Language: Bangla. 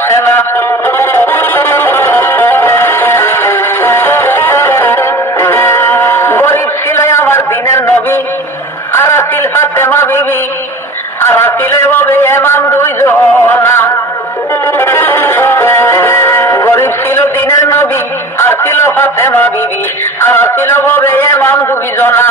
আসছে না। গরিব ছিল আমার দিনের নবী, আর আসিল ফাতেমা বিবি, আর আসিল এভাবে এমাম দুইজনা। গরিব ছিল দিনের নবী, আর ছিল ফাতেমা বিবি, আর ছিল ভাবে এমাম দুইজনা।